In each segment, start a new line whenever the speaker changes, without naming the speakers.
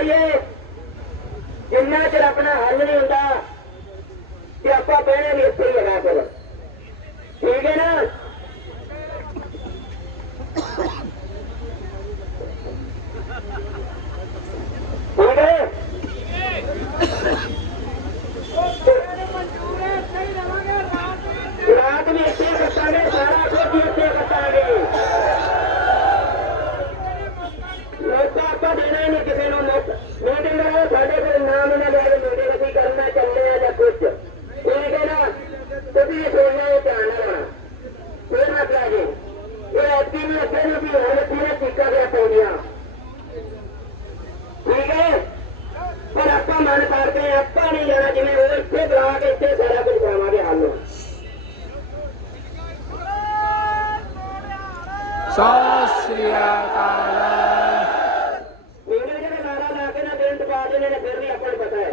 ਕਹੀਏ ਜਿੰਨਾ ਚਿਰ ਆਪਣਾ ਹੱਲ ਨਹੀਂ ਹੁੰਦਾ ਤੇ ਆਪਾਂ ਬਹਿਣੇ ਵੀ ਇੱਥੇ ਹੀ ਹੈਗਾ ਕੋਲ ਲੈਣਾ ਪਾਣੀ ਲੈਣਾ ਜਿਵੇਂ ਉਹ ਇੱਥੇ ਬੁਲਾ ਕੇ ਇੱਥੇ ਸਾਰਾ ਕੁਝ ਕਰਾਵਾਂਗੇ ਹੱਲ।
ਸਤਿ ਸ੍ਰੀ ਅਕਾਲ।
ਮੇਰੇ ਨਾਰਾ ਲਾ ਕੇ ਨਾ ਦੇਣ ਤੋਂ ਬਾਅਦ ਨੇ ਫਿਰ ਵੀ ਆਪਾਂ ਨੂੰ ਪਤਾ ਹੈ।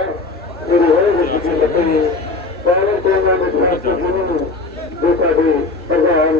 ਜੀ। ਲੱਗਣੀ ਪਾਵਨ ਕੋਲ ਨਾਲ ਸਾਡੇ ਪ੍ਰਭਾਵ